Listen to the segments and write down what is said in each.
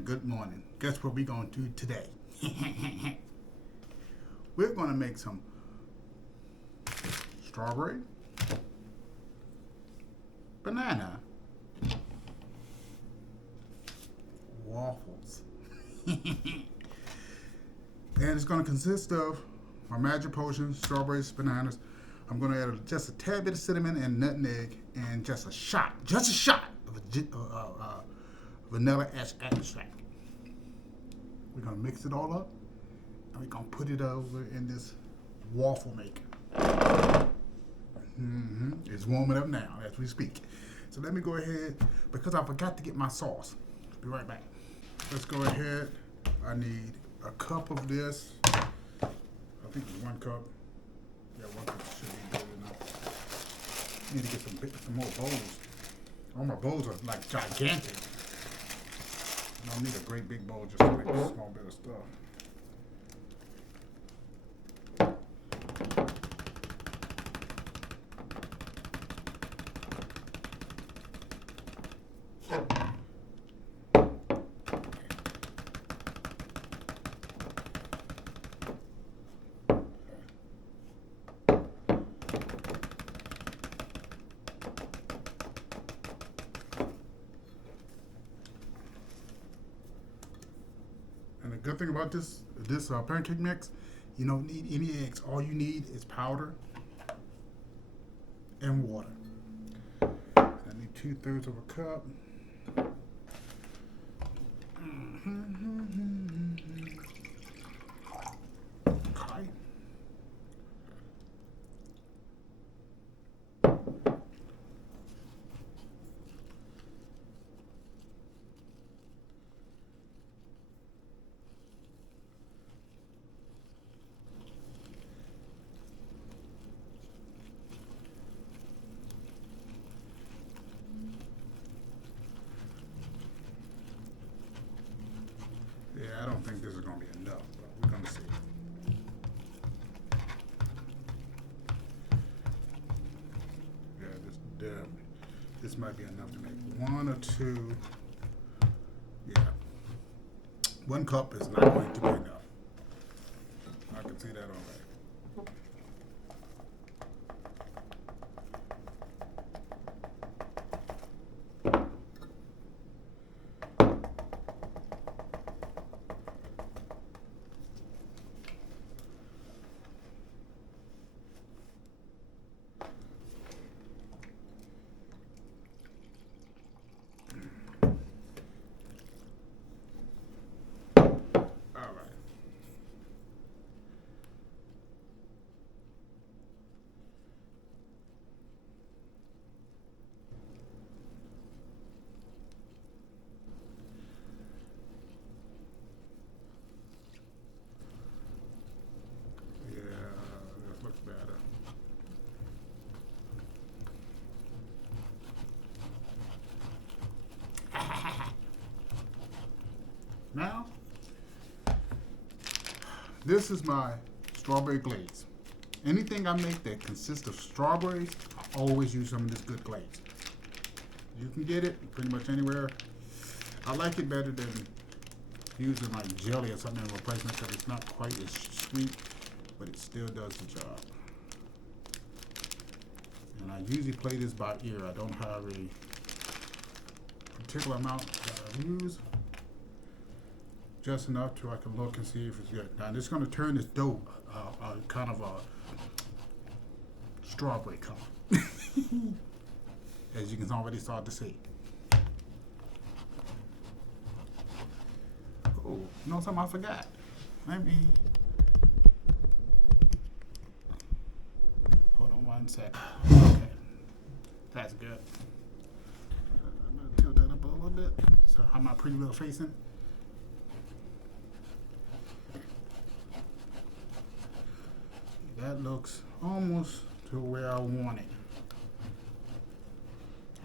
morning, good morning. Guess what we're going to do today? We're going to make some strawberry banana waffles. And it's going to consist of my magic potion, strawberries, bananas. I'm going to add just a tad bit of cinnamon and nutmeg and just a shot of vanilla extract. We're going to mix it all up and we're going to put it over in this waffle maker. It's warming up now as we speak. So let me go ahead, because I forgot to get my sauce. Be right back. Let's go ahead. I need a cup of this. I think it's 1 cup. Yeah, 1 cup should be good enough. Need to get some more bowls. All my bowls are like gigantic. I don't need a great big bowl just to make a small bit of stuff. And the good thing about this pancake mix, you don't need any eggs. All you need is powder and water. I need 2/3 of a cup. Okay. Yeah, I don't think this is going to be enough, but we're going to see. Yeah, this might be enough to make 1 or 2. Yeah, 1 cup is not going to be enough. I can see that already. Better. Now, this is my strawberry glaze. Anything I make that consists of strawberries, I always use some of this good glaze. You can get it pretty much anywhere. I like it better than using like jelly or something in replacement because it's not quite as sweet, but it still does the job. And I usually play this by ear. I don't have a particular amount that I use. Just enough to I can look and see if it's good. Now this is going to turn this dough kind of a strawberry color. As you can already start to see. Oh, you know something I forgot? Maybe. Hold on 1 second. Okay. That's good. I'm going to tilt that up a little bit. So how my pretty little face in? That looks almost to where I want it.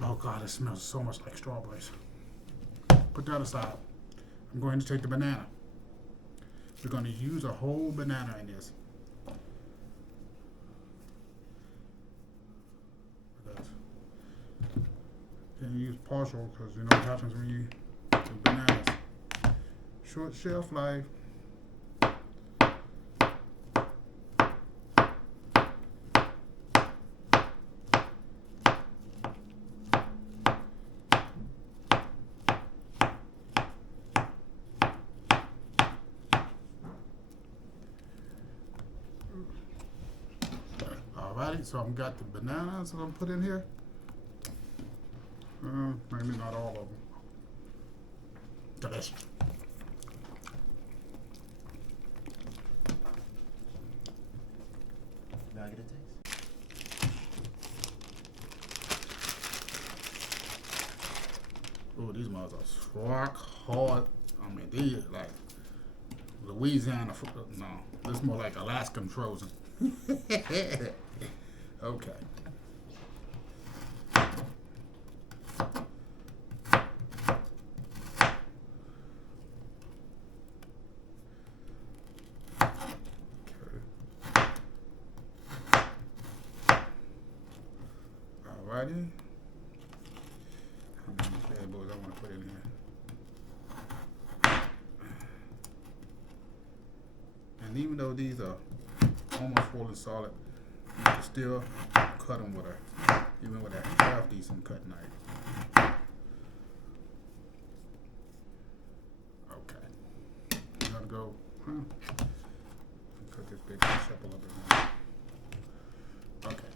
Oh God, it smells so much like strawberries. Put that aside. I'm going to take the banana. We're going to use a whole banana in this. Then use partial because you know what happens when you do bananas. short shelf life. Alrighty, so I've got the bananas that I'm put in here. Maybe not all of them. Delicious. May I get a taste? Ooh, these mothers are rock hard. I mean, these are like Louisiana. No, this is more like Alaskan frozen. Okay. Alrighty. How many bad boys I want to put in here? And even though these are almost full and solid, you can still cut them with even with a half decent cut knife. Okay. I'm gonna go cut this big piece up a little bit more. Okay.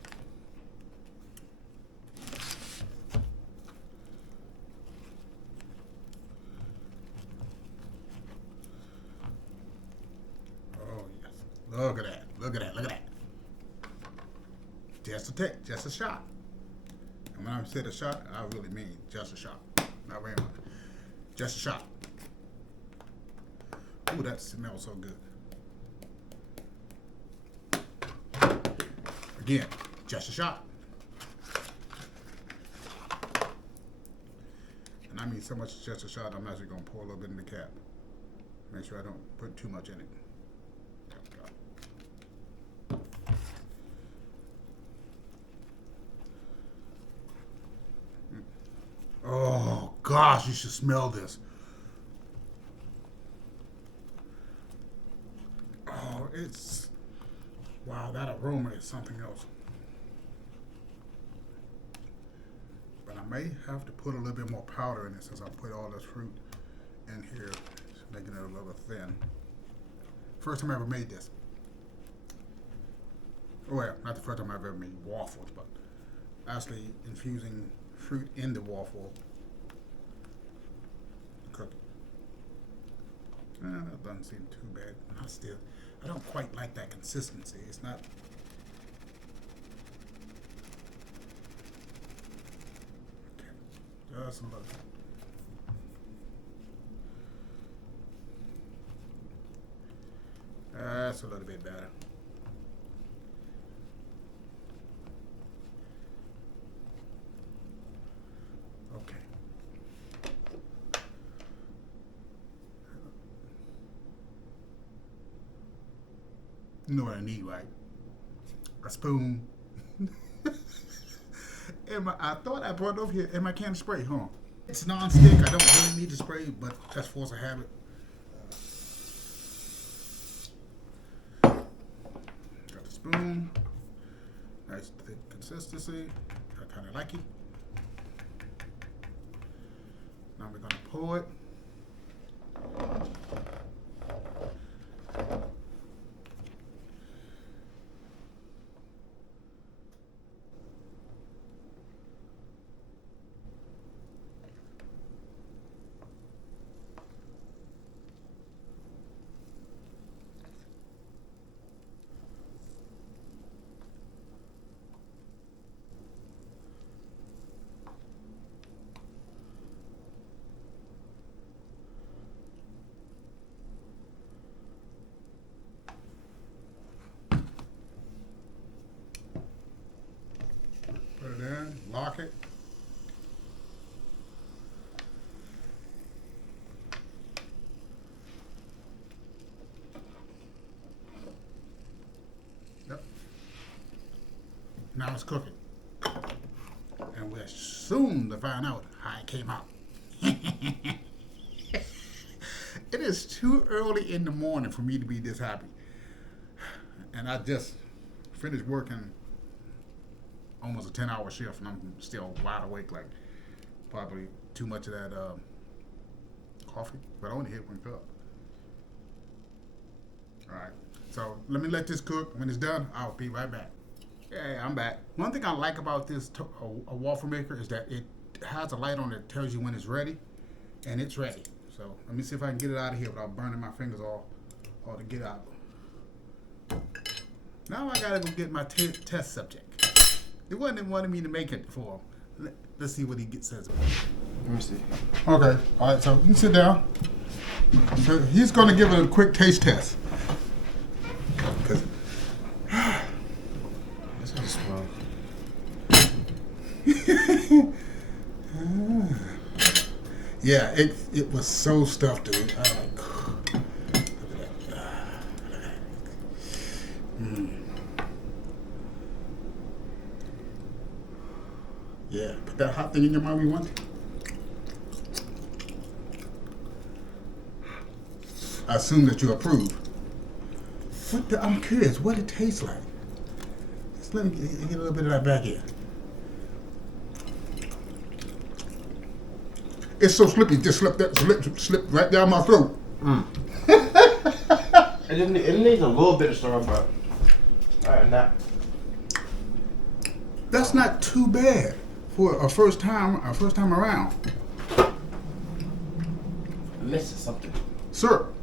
Oh yes. Look at that. Look at that. Look at that. Just a tick, just a shot. And when I said a shot, I really mean just a shot. Not very much. Just a shot. Ooh, that smells so good. Again, just a shot. And I mean so much just a shot, I'm actually going to pour a little bit in the cap. Make sure I don't put too much in it. Oh gosh, you should smell this. Oh, it's, wow, that aroma is something else. But I may have to put a little bit more powder in it since I put all this fruit in here, making it a little thin. First time I ever made this. Well, not the first time I've ever made waffles, but actually infusing fruit in the waffle, cook it. That doesn't seem too bad. I don't quite like that consistency. It's not. Okay, just a little. That's a little bit better. You know what I need, right? A spoon. I thought I brought it over here in my can of spray, huh? It's non-stick. I don't really need to spray, but that's force of habit. Got the spoon. Nice thick consistency. I kind of like it. Now we're gonna pour it. Put it in, lock it. Yep. Now let's cook it. And we're soon to find out how it came out. It is too early in the morning for me to be this happy. And I just finished working almost a 10-hour shift, and I'm still wide awake, like probably too much of that coffee, but I only hit 1 cup. All right, so let me let this cook. When it's done, I'll be right back. Yeah, I'm back. One thing I like about this a waffle maker is that it has a light on that tells you when it's ready, and it's ready. So let me see if I can get it out of here without burning my fingers all to get out. Now I gotta go get my test subject. He wasn't wanting me to make it for him. Let's see what he says about it. Let me see. Okay, all right, so you can sit down. So he's gonna give it a quick taste test. Cause That's how it smells. yeah, it was so stuffed, dude. I was like, yeah, put that hot thing in your mouth when you want to. I assume that you approve. I'm curious, what it tastes like. Just let me get a little bit of that back here. It's so slippy, just slip right down my throat. It needs a little bit of stir, but other than that, That's not too bad for a first time around. I'm missing something. Syrup.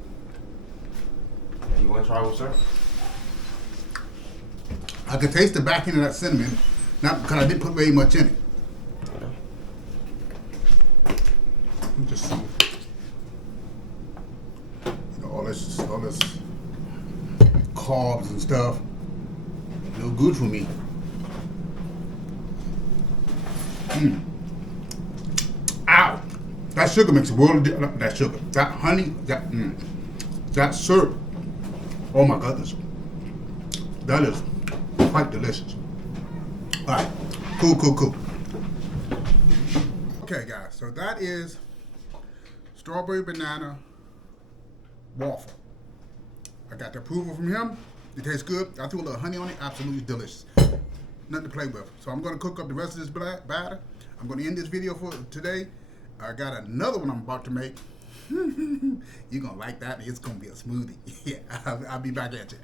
Yeah, you want to try with syrup? I could taste the back end of that cinnamon, not because I didn't put very much in it. Let me just see. You know, all this carbs and stuff, no good for me. Ow! That sugar makes a world of difference. That sugar, that honey, that syrup. Oh my goodness, that is quite delicious. All right, cool. Okay, guys, so that is strawberry banana waffle. I got the approval from him. It tastes good. I threw a little honey on it. Absolutely delicious. Nothing to play with. So I'm going to cook up the rest of this batter. I'm going to end this video for today. I got another one I'm about to make. You're going to like that. It's going to be a smoothie. Yeah, I'll be back at you.